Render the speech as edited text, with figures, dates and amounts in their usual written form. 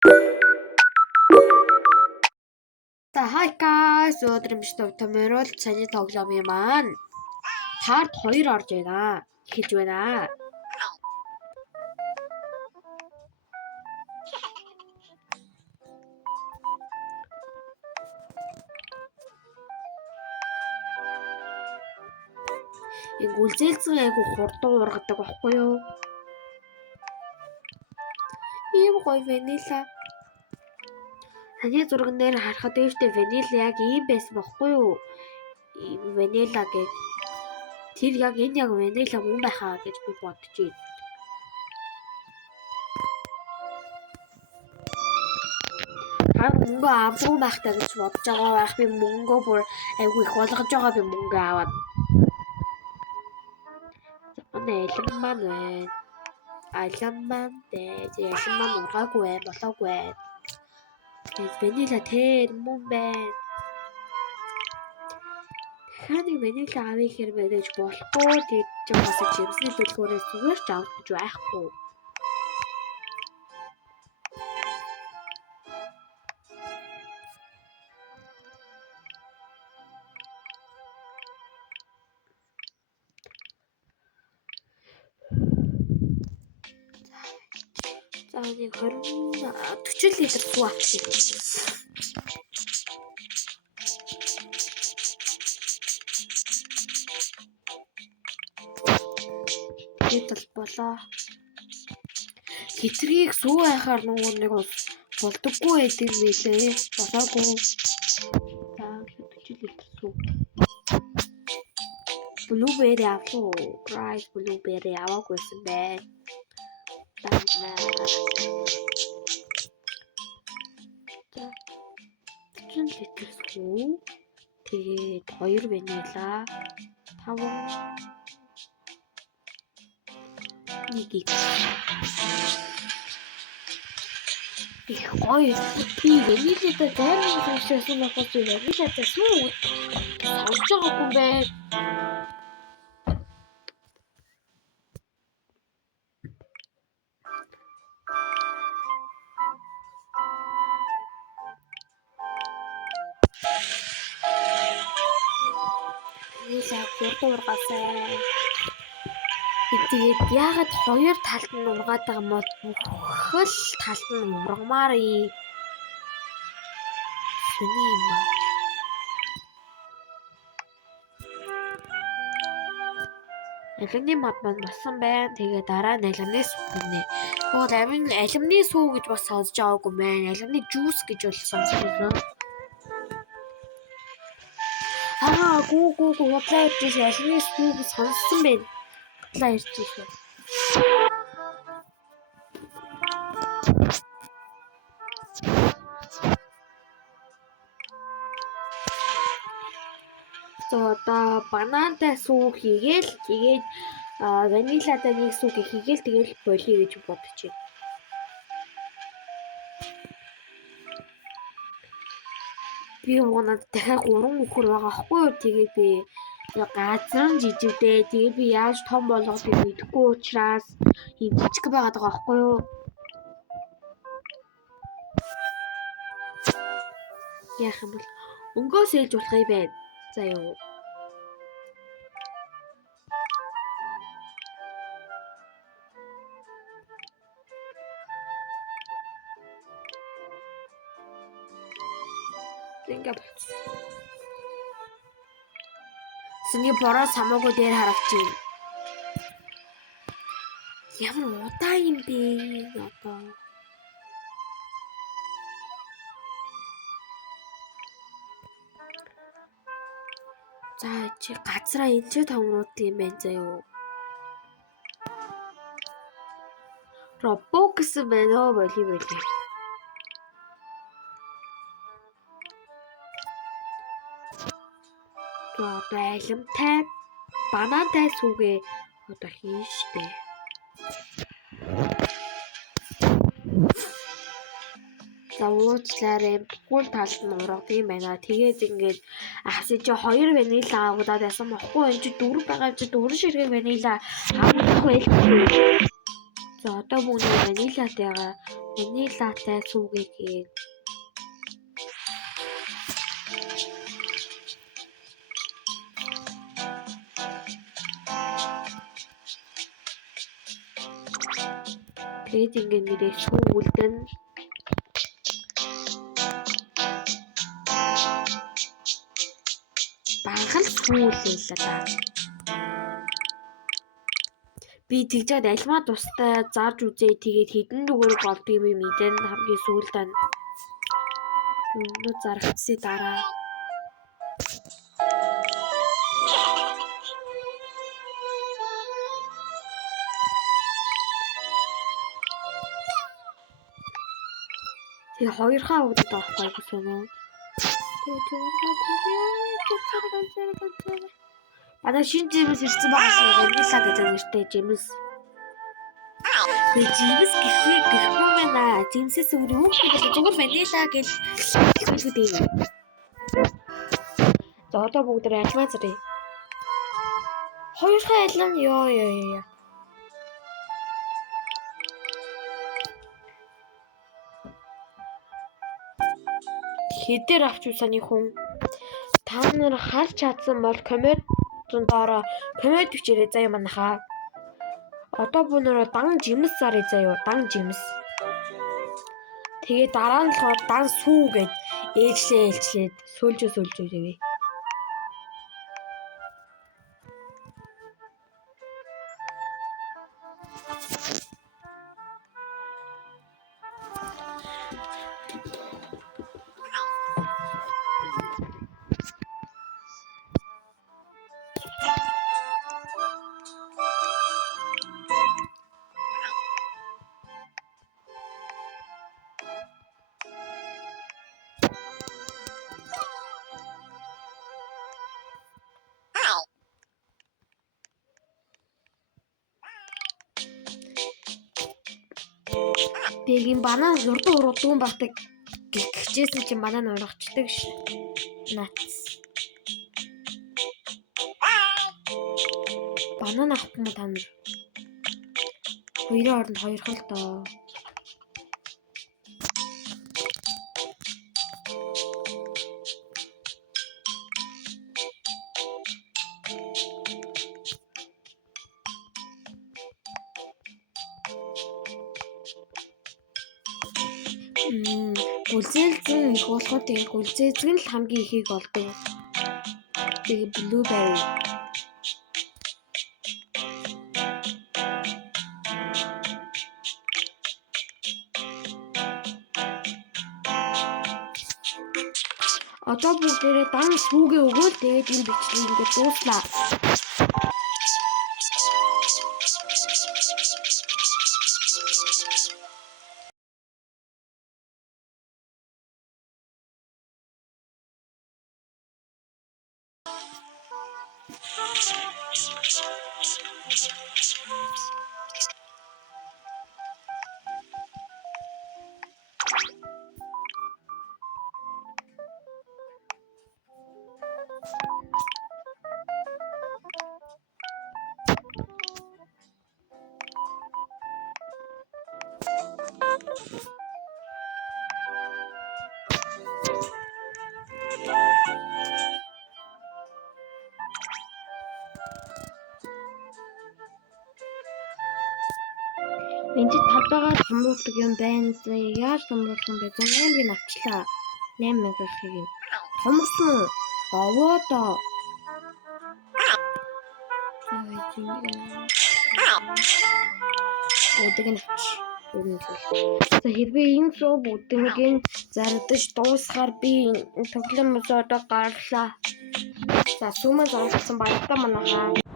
За hi guys, өдөр юм шиг томорол цааны тоглоомын маань part 2 орж байна. Эхэлж байна. Гүлзээлцэн айгу хурдан ургадаг байхгүй юу? Ийм гоё ванила. Таны зурган дээр харахад дэвштэй ванила яг ийм байсан байхгүй юу? Ийм ванила гэж. Тэр яг энэ яг ванила мөн байхаа гэж би бодож байна. Мөнгө авахгүй байхтаа гэж бодож байгаа байх. Би мөнгөө бүр айгу их болгож байгаа би мөнгө аваад. Элем маань байна. Элем маань дээ. Элем маань ургаагүй бай, болоогүй бай. Ванила тэр мөн байна. Хааний ванила авъя хэр мэдэж болохгүй гэж бас жимсний төлхөөрөөс зүгээр ч авах гэж байхгүй. За нэг 40 литр суу авчих. Тэгэл болоо. Хитргийг суу байхаар нэг болдоггүй байдаг мэлээ. Болоогүй. За 40 литр суу. Blueberry авах. Rice blueberry аваагүйсэн байна. Литр суу. Тэгээд 2 ванила, 5 нэг их гоё. Би ванилатай зайрын хэлсэн болохоос ванилатай суу авч байгаагүй юм байна. Ургасаа. Тэгээд яагаад хоёр талд нь ургаад байгаа юм бол бүх л талд нь ургамаар сони юм ба. Алимны мод маань болсон байна. Тэгээд дараа нь алимны сүү гинэ. Тэгвэл алимны сүү гэж бас сонсож байгаагүй байна. Алимны жуус гэж бол сонсож байна. Гүү бодлоо ирж алимны сүүг сонссон байна. Бодлоо ирж байна. Одоо банантай сүү хийгээл тэгээд ванилатай нэг сүү хийгээл тэгэл болиё гэж бодож байна. Би уунаад дахиад 3 өхөр байгаа хгүй юу. Тэгээд би газар нь жижигдээ. Тэгээд би яаж том болгох вэ мэдэхгүй учраас ийм жижиг байгаад байгаа хгүй юу. Яах юм бол өнгөөс ээлж болох юм байна. За юу. Ингээ болчихсон. Синий бороо самаагүй дээр харагч. Ямар удаа юм бэ одоо. За чи газраа энэ ч томрууд юм байна заа юу. Робо гэсэн байна боли. Одоо алимтай банантай сүүгээ одоо хийн штэ. За уучлаарай. Бүхэл талд нь ургадаг юм байна. Тэгээд ингээд ахсаж 2 ванила аваад ясан бохгүй энэ чи 4 байгаа чи 4 ширхэг ванила авах байлгүй. За одоо бүгд ванилатайгаа Ванилатай сүүгээ. Тэгээд ингээд нэрээ сүүгүүлдэн. Багал сүүлээ л да. Би тэгжээд альмаа тустай зарж үзээ. Тэгээд хідэн дүгээр голдгийг би мэдэн хамгийн сүүлд нь. Өнөө зарагдсны дараа. Тэгээ хоёрхаа удаад авахгүй гэсэн үү? Манай шинэ жимс ирсэн байгаа ванила гэдэг нэртэй жимс. Тэгээ жимс гэхгүй байна. Жимсээс өөр юм гэдэг зүгээр ванила гэж хэлдэг юм. За одоо бүгд альмаа зарыг. Хоёрхаа алим ёо. Хэдээр авч усаны хүн та нар харж чадсан бол комментын доороо коммент бичээрэй заяа манайхаа. Одоо бүгнөрөө дан жимс зарыг заяа дан жимс. Тэгээ дараа нь болохоор дан сүү гэд ээлжлээд сүүлжээ. Тэгийн банан хурдан урдуун багтаг гихчээсэн чинь банан урагчдаг ш. Нац. Банан авах юм та нар. Хоёрын оронд хоёр хол доо. Гүлзээлзэн их болохоо тэгээ гүлзээлзэн л хамгийн ихийг олдог. Тэгээ blueberry. Одоо бүгдээрээ дан сүүгээ өгөөл тэгээд энэ бичлэг ингээд дууслаа. Энд тавтагаа хамруулдаг юм байна. Яаж хамруулах юм бэ? 8-ыг авчлаа. 8 мегахыг нь. Томсон уу? Овоодоо. Өдөг нь авч. За хэрвээ энэ суу бүгднийг зардаж дуусгаар би тоглоом одоо гарлаа. За сүүмээ зарласан баяртай манайхаа.